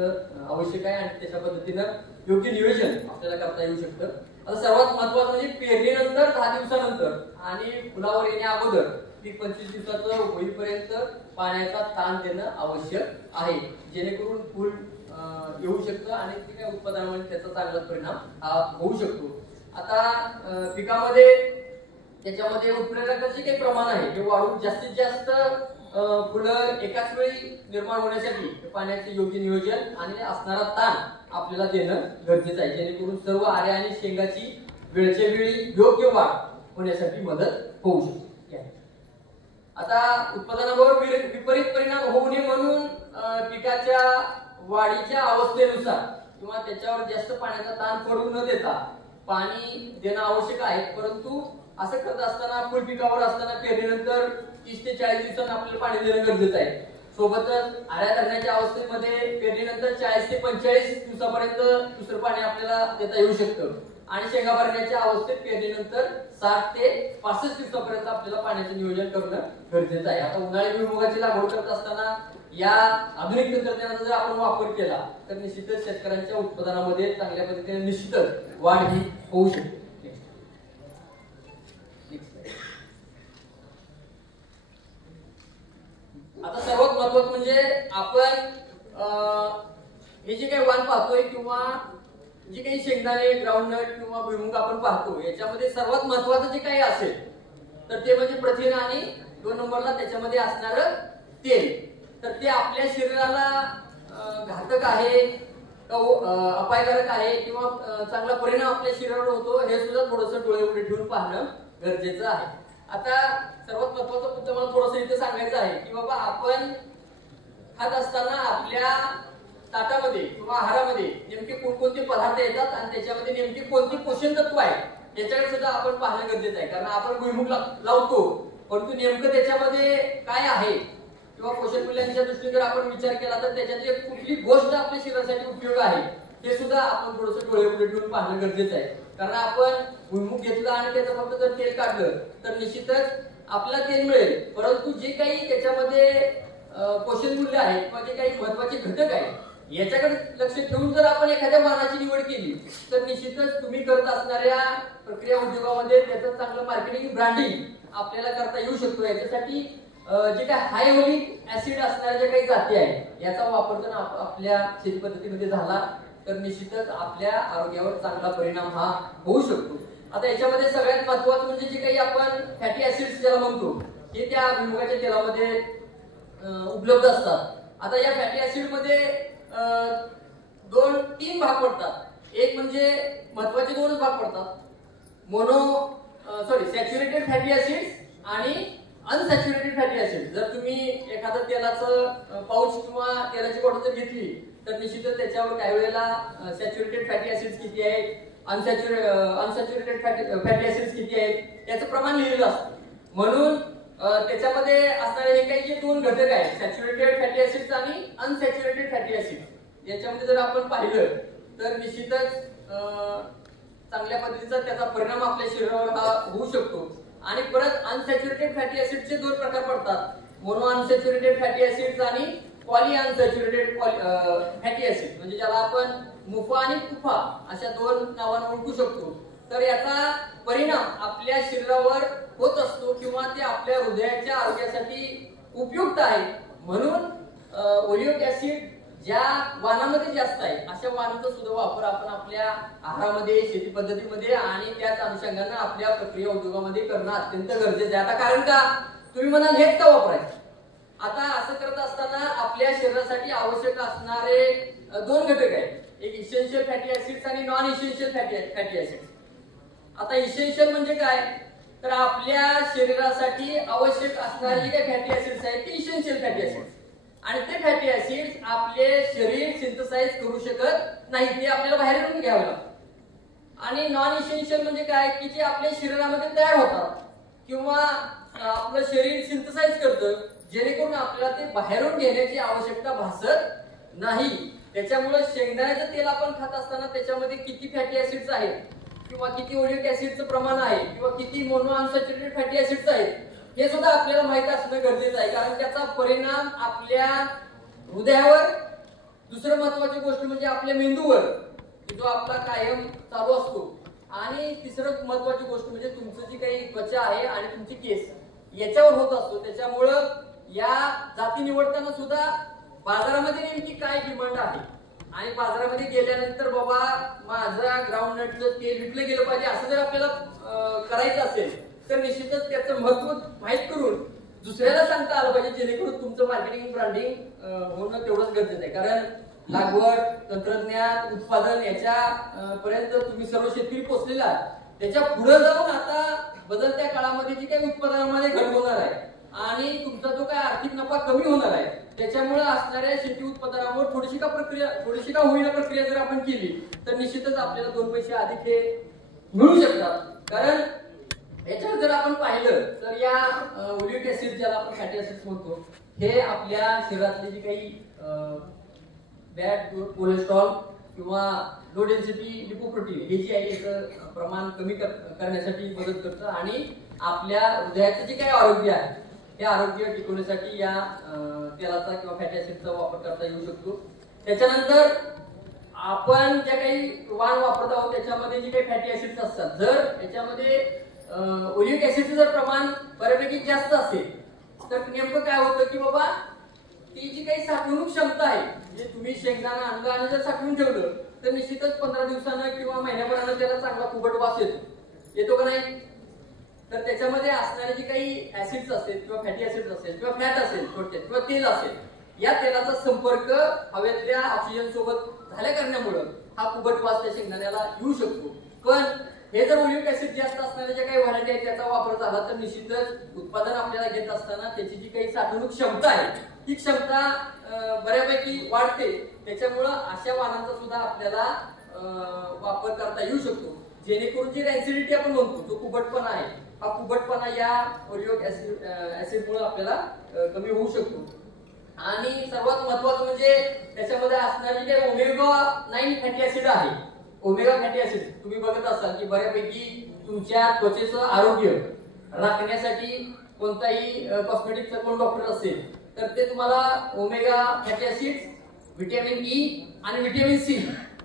आवश्यक आहे आणि त्याच्या पद्धतीनं योग्य नियोजन आपल्याला करता येऊ शकतं. आता सर्वात महत्वाचं म्हणजे पेरणीनंतर 10 दिवसानंतर आणि फुलावर येण्या अगोदर पीक 25 दिवसाचं होईपर्यंत पाण्याचा ताण देणं आवश्यक आहे, जेणेकरून फुल येऊ शकतं आणि ते काय उत्पादनामध्ये त्याचा चांगला परिणाम हा होऊ शकतो. आता पिकामध्ये त्याच्यामध्ये उत्प्रेरकाचे काही प्रमाण आहे ते वाढून जास्तीत जास्त फुलं एकाच वेळी निर्माण होण्यासाठी पाण्याचे योग्य नियोजन आणि असणारा ताण आपल्याला देणं गरजेचं आहे, जेणेकरून सर्व आऱ्या आणि शेंगाची वेळच्या वेळी योग्य वाढ होण्यासाठी मदत होऊ शकते. आता उत्पादनावर विपरीत परिणाम होऊ नये म्हणून पिकाच्या वाढीच्या अवस्थेनुसार किंवा त्याच्यावर जास्त पाण्याचा ताण पडू न देता पाणी देणं आवश्यक आहे. परंतु असं करत असताना फुल पिकावर असताना पेरणीनंतर 30 ते 40 दिवसांनी आपल्याला पाणी देणं गरजेचं आहे. सोबतच आळ्या धरण्याच्या अवस्थेमध्ये पेरणीनंतर 40 ते 45 दिवसापर्यंत दुसरं पाणी आपल्याला देता येऊ शकतं आणि शेंगा भरण्याच्या अवस्थेत पेरणीनंतर 60 ते 65 दिवसापर्यंत आपल्याला पाण्याचं नियोजन करणं गरजेचं आहे. आता उन्हाळी भुईमुगाची लागवड करत असताना या आधुनिक तंत्रज्ञानाचा जर आपण वापर केला तर निश्चितच शेतकऱ्यांच्या उत्पादनामध्ये चांगल्या पद्धतीने निश्चितच वाढ ही होऊ शकते. आता सर्वात महत्त्वाचं म्हणजे आपण हे जे काही वाण पाहतोय किंवा जे काही शेंगदाणे ग्राउंडनट किंवा भुईमुग आपण पाहतो याच्यामध्ये सर्वात महत्त्वाचं जे काही असेल तर ते म्हणजे प्रथिन आणि 2 नंबरला त्याच्यामध्ये असणारं तेल. तर ते आपल्या शरीराला घातक आहे अपायकारक आहे किंवा चांगला परिणाम आपल्या शरीरावर होतो हे सुद्धा थोडंसं डोळे उघडे ठेवून पाहणं गरजेचं आहे. आता सर्वात महत्त्वाचा मुद्दा मला थोडंसं इथे सांगायचं आहे की बाबा आपण खात असताना आपल्या ताटामध्ये किंवा आहारामध्ये नेमके कोणकोणते पदार्थ येतात आणि त्याच्यामध्ये नेमके कोणती पोषण तत्व आहे याच्याकडे सुद्धा आपण पाहणं गरजेचं आहे. कारण आपण भुईमुग लावतो परंतु नेमकं त्याच्यामध्ये काय आहे किंवा पोषण मूल्यांच्या दृष्टीने जर आपण विचार केला तर त्याच्यातली कुठली गोष्ट आपल्या शरीरासाठी उपयोग आहे हे सुद्धा आपण थोडंसं डोळे उघडे ठेवून पाहणं गरजेचं आहे. कारण आपण भुईमुग घेतला आणि त्याचं फक्त जर तेल काढलं तर निश्चितच आपल्याला तेल मिळेल, परंतु जे काही त्याच्यामध्ये पोषण मूल्य आहे किंवा जे काही महत्वाचे घटक आहे याच्याकडे लक्ष ठेवून जर आपण एखाद्या वाणाची निवड केली तर निश्चितच तुम्ही करत असणाऱ्या प्रक्रिया उद्योगामध्ये त्याचं चांगलं मार्केटिंग ब्रँडिंग आपल्याला करता येऊ शकतो. याच्यासाठी जे काही हाय ओलिक ऍसिड असणाऱ्या ज्या काही जाती आहेत याचा वापर जर आपल्या शेती पद्धतीमध्ये झाला तर निश्चितच आपल्या आरोग्यावर चांगला परिणाम हा होऊ शकतो. आता याच्यामध्ये सगळ्यात महत्त्वाचं म्हणजे जे काही आपण फॅटी ऍसिड्स ज्याला म्हणतो हे त्या भुईमुगाच्या तेलामध्ये उपलब्ध असतात. आता या फॅटी ऍसिड मध्ये 2-3 भाग पडतात. एक म्हणजे महत्त्वाचे 2च भाग पडतात, सॅच्युरेटेड फॅटी ऍसिड्स आणि अनसॅच्युरेटेड फॅटी ऍसिड. जर तुम्ही एखादं तेलाचं पाऊच किंवा तेलाची बॉटल जर घेतली तर निश्चितच त्याच्यावर काही वेळेला सॅच्युरेटेड फॅटी ऍसिड्स किती आहेत, अनसॅच्युरेटेड फॅटी ऍसिड्स किती आहेत याचं प्रमाण लिहिलेलं असतं. म्हणून त्याच्यामध्ये असणारे हे काही जे 2 घटक आहेत सॅच्युरेटेड फॅटी ऍसिड्स आणि अनसॅच्युरेटेड फॅटी ऍसिड्स याच्यामध्ये जर आपण पाहिलं तर निश्चितच चांगल्या पद्धतीचा त्याचा परिणाम आपल्या शरीरावर हा होऊ शकतो. आणि परत अनसॅच्युरेटेड फॅटी ऍसिडचे 2 प्रकार पडतात, मोनो अनसॅच्युरेटेड फॅटी ऍसिड्स आणि पॉली अनसॅच्युरेटेड फॅटी ऍसिड, म्हणजे ज्याला आपण मुफा आणि तुफा अशा 2 नावाने ओळखू शकतो. तर याचा परिणाम आपल्या शरीरावर होत असतो किंवा ते आपल्या हृदयाच्या आरोग्यासाठी उपयुक्त आहे. म्हणून ओलिक ऍसिड ज्या वाणामध्ये जास्त आहे अशा वाणाचा सुद्धा वापर आपण आपल्या आहारामध्ये शेती पद्धतीमध्ये आणि त्याच अनुषंगाने आपल्या प्रक्रिया उद्योगामध्ये करणं अत्यंत गरजेचं आहे. आता कारण का तुम्ही म्हणाल हेच का वापरायचं. आता असं करत असताना आपल्या शरीरासाठी आवश्यक असणारे 2 घटक आहेत, एक इसेन्शियल फॅटी ऍसिड्स आणि नॉन इसेन्शियल फॅटी ऍसिड्स. आता इसेन्शियल म्हणजे काय तर आपल्या शरीरासाठी आवश्यक असणारे जे काही फॅटी ऍसिड्स आहेत ते इसेन्शियल फॅटी ऍसिड्स आणि ते फॅटी ऍसिड्स आपले शरीर सिंथसाइज करू शकत नाही, ते आपल्याला बाहेरून घ्यावं लागतं. आणि नॉन इसेन्शियल म्हणजे काय की जे आपल्या शरीरामध्ये तयार होतात किंवा आपलं शरीर सिंथसाइज करतं जेणेकरून आपल्याला ते बाहेरून घेण्याची आवश्यकता भासत नाही. त्याच्यामुळे शेंगदाण्याचं तेल आपण खात असताना त्याच्यामध्ये किती फॅटी ऍसिड्स आहेत किंवा किती ओलिक ऍसिडचं प्रमाण आहे किंवा किती मोनो अनसॅच्युरेटेड फॅटी ऍसिड्स आहेत हे सुद्धा आपल्याला माहित असणं गरजेचं आहे. कारण त्याचा परिणाम आपल्या हृदयावर, दुसरं महत्वाची गोष्ट म्हणजे आपल्या मेंदूवर जो आपला कायम चालू असतो, आणि तिसरं महत्वाची गोष्ट म्हणजे तुमचं जी काही त्वचा आहे आणि तुमची केस याच्यावर होत असतो. त्याच्यामुळं या जाती निवडताना सुद्धा बाजारामध्ये नेमकी काय डिमांड आहे आणि बाजारामध्ये गेल्यानंतर बाबा माझं ग्राउंडनटचं तेल विकलं गेलं पाहिजे असं जर आपल्याला करायचं असेल तर निश्चितच त्याचं महत्व माहीत करून दुसऱ्याला सांगता आलं पाहिजे, जेणेकरून तुमचं मार्केटिंग ब्रँडिंग होणं तेवढंच गरजेचं आहे. कारण लागवड, तंत्रज्ञान, उत्पादन याच्या पर्यंत तुम्ही सर्व शेतकरी पोहोचलेले आहात. त्याच्या पुढे जाऊन आता बदलत्या काळामध्ये जी काही उत्पादनामध्ये घट होणार आहे आणि तुमचा जो काय आर्थिक नफा कमी होणार आहे, त्याच्यामुळे असणाऱ्या शेती उत्पादनावर थोडीशी का होईना प्रक्रिया जर आपण केली तर निश्चितच आपल्याला 2 पैसे अधिक हे मिळू शकतात. कारण याच्यावर जर आपण पाहिलं तर या ओलिक ऍसिड ज्याला आपण फॅटी ऍसिड्स म्हणतो, हे आपल्या शरीरातले जे काही बॅड कोलेस्ट्रॉल किंवा लो डेन्सिटी लिपोप्रोटीन हे जे आहे याचं प्रमाण कमी करण्यासाठी मदत करतं आणि आपल्या हृदयाचं जे काही आरोग्य आहे हे आरोग्य टिकवण्यासाठी या तेलाचा किंवा फॅटी ऍसिडचा वापर करता येऊ शकतो. त्याच्यानंतर आपण ज्या काही वाण वापरत आहोत त्याच्यामध्ये जे काही फॅटी ऍसिड्स असतात, जर याच्यामध्ये ओलिक ऍसिडचं जर प्रमाण बऱ्यापैकी जास्त असेल तर नेमकं काय होतं की बाबा ती जी काही साठवणूक क्षमता आहे, म्हणजे तुम्ही शेंगदाणा आणलं आणि जर साठवून ठेवलं तर निश्चितच 15 दिवसानं किंवा महिन्याभरानं त्याला चांगला कुबट वास येतो का नाही? तर त्याच्यामध्ये असणारे जे काही ऍसिड्स असतील किंवा फॅटी ऍसिड्स असेल किंवा फॅट असेल थोडक्यात किंवा तेल असेल, या तेलाचा संपर्क हवेतल्या ऑक्सिजन सोबत झाल्या करण्यामुळे हा कुबट वास त्या शेंगदाण्याला येऊ शकतो. पण हे जर ओलिक ऍसिड जास्त असणारे जे काही व्हरायटी आहे त्याचा वापर झाला तर निश्चितच उत्पादन आपल्याला घेत असताना त्याची जी काही साठवणूक क्षमता आहे ती क्षमता बऱ्यापैकी वाढते. त्याच्यामुळं अशा वाहनांचा सुद्धा आपल्याला वापर करता येऊ शकतो, जेणेकरून जी रॅन्सिडिटी आपण म्हणतो, जो कुबटपणा आहे, हा कुबटपणा या ओलिक ऍसिड मुळे आपल्याला कमी होऊ शकतो. आणि सर्वात महत्वाचं म्हणजे त्याच्यामध्ये असणारी जे ओमेगा 9 फॅटी ऍसिड आहे, ओमेगा फॅटी ऍसिड तुम्ही बघत असाल की बऱ्यापैकी तुमच्या त्वचेचं आरोग्य राखण्यासाठी कोणताही कॉस्मेटिकचा कोण डॉक्टर असेल तर ते तुम्हाला omega fatty acid, vitamin E आणि व्हिटॅमिन सी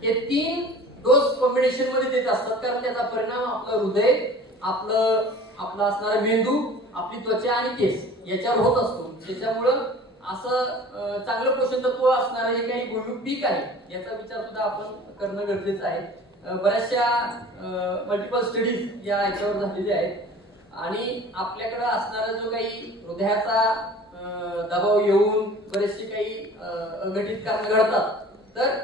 हे 3 डोस कॉम्बिनेशन मध्ये देत असतात. कारण त्याचा परिणाम आपलं हृदय, आपला असणारा मेंदू, आपली त्वचा आणि केस याच्यावर होत असतो. त्याच्यामुळं असं चांगलं पोषण तत्व असणारं हे काही भूमिक पीक आहे याचा विचार सुद्धा आपण करणं गरजेचं आहे. बऱ्याचशा मल्टिपल स्टडीज या याच्यावर झालेल्या आहेत आणि आपल्याकडे असणारा जो काही हृदयाचा दबाव येऊन बरेचसे काही अघटित कारण घडतात तर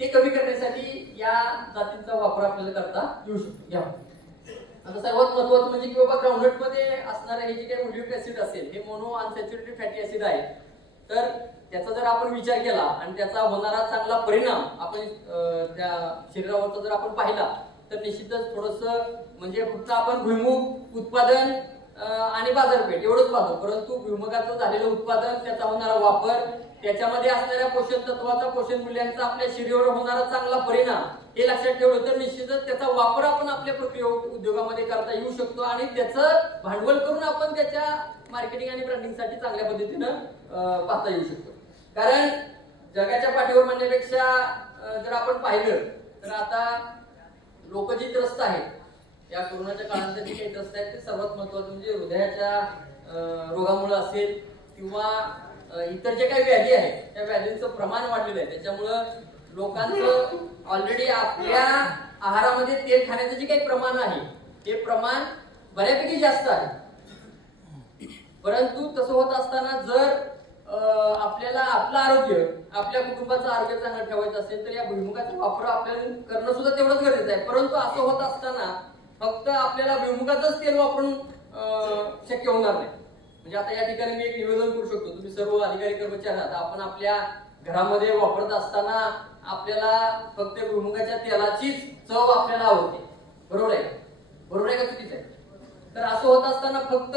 ते कमी करण्यासाठी या जातींचा वापर आपल्याला करता येऊ शकतो. आता सर्वात महत्वाचं म्हणजे की बाबा ग्राउंडनट मध्ये असणारे हे जे काही ओलिक ऍसिड असेल हे मोनो अनसॅच्युरेटेड फॅटी ऍसिड आहे. तर त्याचा जर आपण विचार केला आणि त्याचा होणारा चांगला परिणाम आपण त्या शरीरावरचा जर आपण पाहिला तर निश्चितच थोडंसं म्हणजे फक्त आपण भुईमुग उत्पादन आणि बाजारपेठ एवढंच पाहतो, परंतु भुईमुगाचं झालेलं उत्पादन, त्याचा होणारा वापर, त्याच्यामध्ये असणाऱ्या पोषण तत्वाचा, पोषण मूल्यांचा आपल्या शरीरावर होणारा चांगला परिणाम हे लक्षात ठेवलं तर निश्चितच त्याचा वापर आपण आपल्या प्रक्रिया उद्योगामध्ये करता येऊ शकतो आणि त्याचं भांडवल करून आपण त्याच्या मार्केटिंग आणि ब्रँडिंगसाठी चांगल्या पद्धतीनं पाहता येऊ शकतो. कारण जगाच्या पाठीवर म्हणण्यापेक्षा जर आपण पाहिलं तर आता लोक जी त्रस्त आहेत या कोरोनाच्या काळात जे काही त्रस्त आहेत ते सर्वात महत्वाचं म्हणजे हृदयाच्या रोगामुळे असेल किंवा इतर जे काही व्याधी आहेत त्या व्याधींचं प्रमाण वाढलेलं आहे. त्याच्यामुळं लोकांचं ऑलरेडी आपल्या आहारामध्ये तेल खाण्याचं जे काही प्रमाण आहे ते प्रमाण बऱ्यापैकी जास्त आहे. परंतु तसं होत असताना जर आपल्याला आपलं आरोग्य, आपल्या कुटुंबाचं आरोग्य चांगलं ठेवायचं असेल तर या भुईमुगाचा वापर आपल्याला करणं सुद्धा तेवढंच गरजेचं आहे. परंतु असं होत असताना फक्त आपल्याला भुईमुगाचंच तेल वापरून शक्य होणार नाही. म्हणजे आता या ठिकाणी मी एक निवेदन करू शकतो, तुम्ही सर्व अधिकारी कर्मचारी आहात, आपण आपल्या घरामध्ये वापरत असताना आपल्याला फक्त भुईमुगाच्या तेलाचीच चव आपल्याला आवडते, बरोबर आहे? बरोबर आहे का चुकीचं आहे? तर असं होत असताना फक्त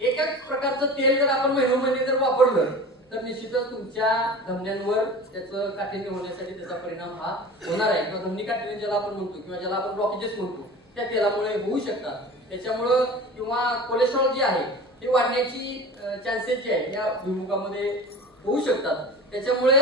एकाच प्रकारचं तेल जर आपण महिन्यामध्ये जर वापरलं तर निश्चितच तुमच्या धमन्यांवर त्याचं काठिण्य होण्यासाठी त्याचा परिणाम हा होणार आहे किंवा धमनी काठिण्य ज्याला आपण म्हणतो किंवा ज्याला आपण ब्लॉकेजेस म्हणतो त्या तेलामुळे होऊ शकतात. त्याच्यामुळं किंवा कोलेस्ट्रॉल जे आहे ते वाढण्याची चान्सेस जे आहे या भुईमुगामध्ये होऊ शकतात. त्याच्यामुळे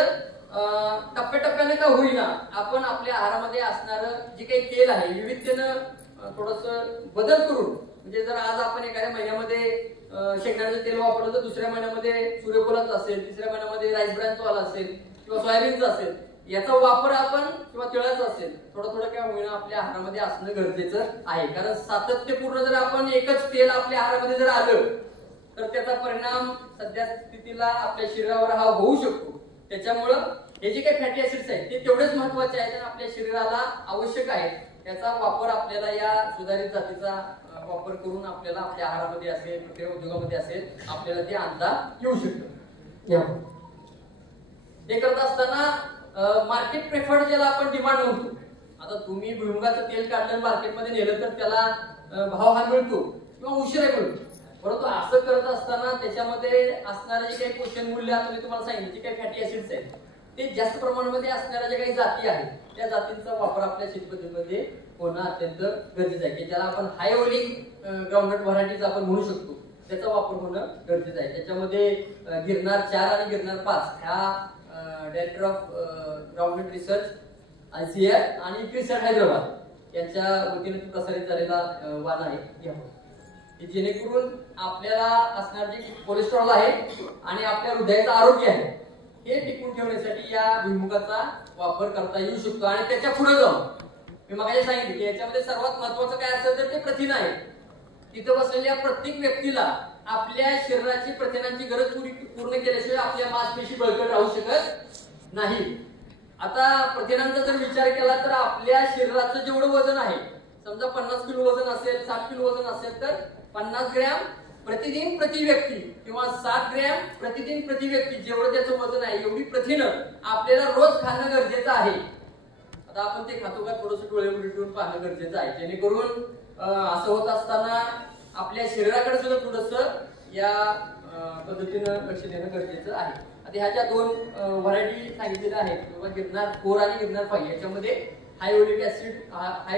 टप्प्याटप्प्याने का होईना आपण आपल्या आहारामध्ये असणारं जे काही तेल आहे विविधतेनं थोडंसं बदल करून, म्हणजे जर आज आपण एखाद्या महिन्यामध्ये शेंगदाण्याचं तेल वापरलं तर दुसऱ्या महिन्यामध्ये सूर्यफुलाचं असेल, तिसऱ्या महिन्यामध्ये राईस ब्रॅनचं वाला असेल किंवा सोयाबीनचं असेल, याचा वापर आपण किंवा तिळाचं असेल थोडं थोडं किंवा होईना आपल्या आहारामध्ये असणं गरजेचं आहे. कारण सातत्यपूर्ण जर आपण एकच तेल आपल्या आहारामध्ये जर आलं तर त्याचा परिणाम सध्या स्थितीला आपल्या शरीरावर हा होऊ शकतो. त्याच्यामुळं हे जे काही फॅटी ऍसिड्स आहेत ते तेवढेच महत्वाचे आहेत आणि आपल्या शरीराला आवश्यक आहेत. त्याचा वापर आपल्याला या सुधारित जातीचा वापर करून आपल्याला आपल्या आहारामध्ये असेल प्रक्रिया उद्योगामध्ये असेल आपल्याला ते आणता येऊ शकतं. हे करत असताना मार्केट प्रेफर्ड ज्याला आपण डिमांड म्हणतो, आता तुम्ही भुईमुगाचं तेल काढलं मार्केटमध्ये नेलं तर त्याला भाव हा मिळतो किंवा उशिरा मिळतो. परंतु असं करत असताना त्याच्यामध्ये असणारे जे काही पोषण मूल्य आता मी तुम्हाला सांगितलं जे काही फॅटी ऍसिड्स आहेत ते जास्त प्रमाणामध्ये असणाऱ्या ज्या काही जाती आहेत त्या जातींचा वापर आपल्या शेतपद्धतीमध्ये होणं अत्यंत गरजेचं आहे की ज्याला आपण हाय ओलिक ग्राउंडनट व्हरायटीज आपण म्हणू शकतो त्याचा वापर होणं गरजेचं आहे. त्याच्यामध्ये गिरनार 4 आणि गिरनार 5 ह्या director of groundnut research ICAR आणि क्रिसर हैदराबाद यांच्या वतीने प्रसारित झालेला वाण आहे जेणेकरून आपल्याला असणार जे कोलेस्ट्रॉल आहे आणि आपल्या हृदयाचं आरोग्य आहे हे टिकून ठेवण्यासाठी या भुईमुगाचा वापर करता येऊ शकतो. आणि त्याच्या पुढे जाऊन मी मागे सांगितलं की याच्यामध्ये सर्वात महत्वाचं काय असेल तर ते प्रथिन आहे. तिथं बसलेल्या प्रत्येक व्यक्तीला आपल्या शरीराची प्रथिनांची गरज पूर्ण केल्याशिवाय आपल्या मांसपेशी बळकट राहू शकत नाही. आता प्रथिनांचा जर विचार केला तर आपल्या शरीराचं जेवढं वजन आहे समजा 50 किलो वजन असेल 60 किलो वजन असेल तर 50 ग्रॅम प्रतिदिन प्रति व्यक्ती किंवा 7 ग्रॅम प्रतिदिन प्रति व्यक्ती जेवढं त्याचं वजन आहे एवढी प्रथिनं आपल्याला रोज खाणं गरजेचं आहे. आता आपण ते खातो का थोडंसं डोळे उघडे ठेवून पाहणं गरजेचं आहे जेणेकरून असं होत असताना आपल्या शरीराकडे सुद्धा थोडंसं या पद्धतीनं लक्ष देणं गरजेचं आहे. आता ह्या ज्या 2 व्हरायटी सांगितलेल्या आहेत किंवा गिरनार 4 आणि गिरनार 5 याच्यामध्ये हाय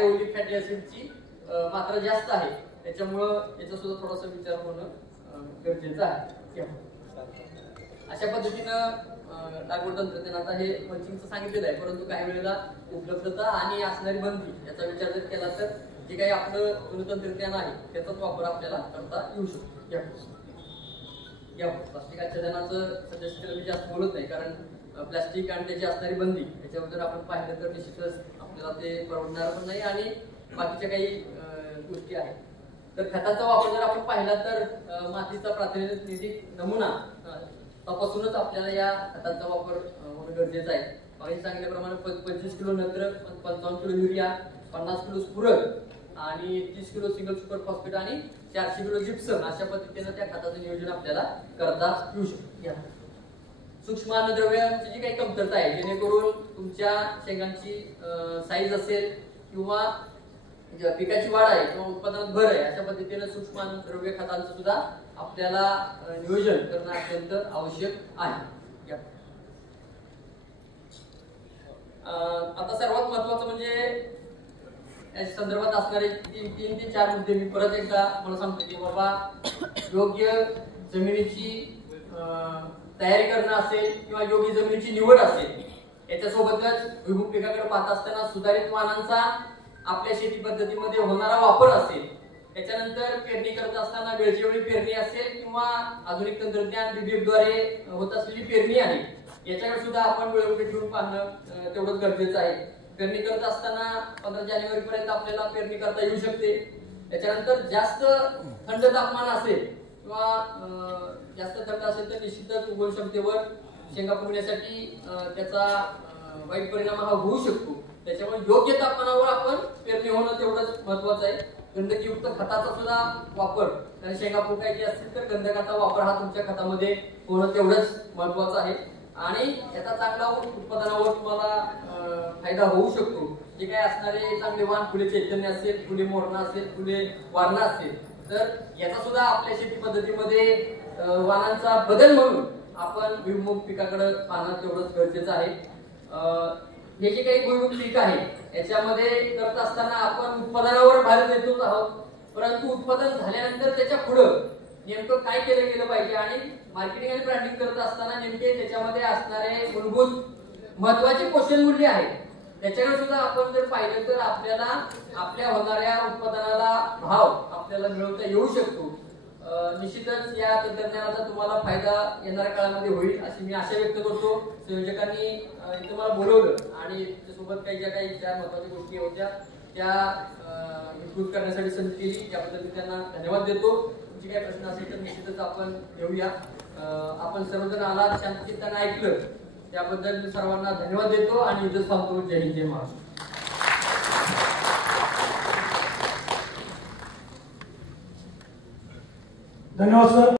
ओलिक फॅटी ऍसिडची मात्रा जास्त आहे त्याच्यामुळं याचा सुद्धा थोडासा विचार होणं गरजेचं आहे. अशा पद्धतीनं लागवड तंत्रज्ञान आता हे पंचिंगचं सांगितलेलं आहे परंतु काही वेळेला उपलब्धता आणि असणारी बंदी याचा विचार जर केला तर जे काही आपलं तंत्रज्ञान आहे त्याचाच वापर आपल्याला करता येऊ शकतो. या प्लास्टिक आच्छादनाचं सध्या मी जास्त बोलत नाही कारण प्लास्टिक आणि त्याची असणारी बंदी याच्याबद्दल आपण पाहिलं तर निश्चितच आपल्याला ते परवडणार पण नाही आणि बाकीच्या काही गोष्टी आहेत. तर खताचा वापर जर आपण पाहिला तर मातीचा प्रातिनिधिक नमुना तपासूनच आपल्याला या खताचा वापर होणं गरजेचं आहे. मागे सांगितल्याप्रमाणे 25 किलो नत्र 55 किलो युरिया 50 किलो स्फुरद आणि 30 किलो सिंगल सुपर फॉस्फेट आणि 400 किलो जिप्सम अशा पद्धतीने त्या खताचं नियोजन आपल्याला करता येऊ शकते. सूक्ष्म अन्नद्रव्यांची जी काही कमतरता आहे जेणेकरून तुमच्या शेंगांची साईज असेल किंवा पिकाची वाढ आहे किंवा उत्पादनात भर आहे अशा पद्धतीने सूक्ष्म अन्नद्रव्य खतांचं सुद्धा आपल्याला नियोजन करणं अत्यंत आवश्यक आहे. आता सर्वात महत्वाचं म्हणजे या संदर्भात असणारे 3 ते 4 मुद्दे मी परत एकदा मला सांगतो की बाबा योग्य जमिनीची तयारी करणं असेल किंवा योग्य जमिनीची निवड असेल याच्यासोबतच भुईमुग पिकाकडे पाहत असताना सुधारित वाणांचा आपल्या शेती पद्धतीमध्ये होणारा वापर असेल त्याच्यानंतर पेरणी करत असताना वेळची वेळी पेरणी असेल किंवा आधुनिक तंत्रज्ञान बीबीएफद्वारे होत असलेली पेरणी आहे याच्याकडे सुद्धा आपण वेळोवेळी ठेवून पाहणं तेवढंच गरजेचं आहे. पेरणी करत असताना 15 जानेवारी पर्यंत आपल्याला पेरणी करता येऊ शकते. त्याच्यानंतर जास्त थंड तापमान असेल किंवा जास्त थंड असेल तर निश्चितच उगवण क्षमतेवर शेंगा फुगण्यासाठी त्याचा वाईट परिणाम हा होऊ शकतो. त्याच्यामुळे योग्य तापमानावर आपण पेरणी होणं तेवढंच महत्वाचं आहे. गंधकयुक्त खताचा सुद्धा वापर जर शेंगा फुगायची असतील तर गंधकाचा वापर हा तुमच्या खतामध्ये होणं तेवढंच महत्वाचं आहे आणि याचा चांगला उत्पादनावर तुम्हाला फायदा होऊ शकतो. जे काही असणारे चांगले वाण फुले चैतन्य असेल फुले मोरणा असेल फुले वारणा असेल तर याचा सुद्धा आपल्या शेती पद्धतीमध्ये वाणांचा बदल म्हणून आपण भुईमुग पिकाकडे पाहणं तेवढंच गरजेचं आहे. हे जे काही भुईमुग पीक आहे याच्यामध्ये करत असताना आपण उत्पादनावर भर देतोच आहोत परंतु उत्पादन झाल्यानंतर त्याच्या पुढं नेमकं काय केलं गेलं पाहिजे आणि मार्केटिंग आणि ब्रँडिंग करत असताना नेमके त्याच्यामध्ये असणारे मूलभूत महत्वाचे पोषण मूल्य आहेत त्याच्याकडे सुद्धा आपण जर पाहिलं तर आपल्याला आपल्या होणाऱ्या उत्पादनाला भाव आपल्याला मिळवता येऊ शकतो. निश्चितच या तंत्रज्ञानाचा तुम्हाला फायदा येणाऱ्या काळामध्ये होईल अशी मी आशा व्यक्त करतो. संयोजकांनी इथं मला बोलवलं आणि त्याच्यासोबत काही ज्या काही 4 महत्त्वाच्या गोष्टी होत्या त्या विस्तृत करण्यासाठी संधी केली, त्याबद्दल मी त्यांना धन्यवाद देतो. तुमचे काही प्रश्न असेल तर निश्चितच आपण घेऊया. आपण सर्वजण आलात, शांतचित्ताने ऐकलं, त्याबद्दल मी सर्वांना धन्यवाद देतो आणि इथंच थांबतो. जय हिंद, जय महाराष्ट्र. धन्यवाद सर.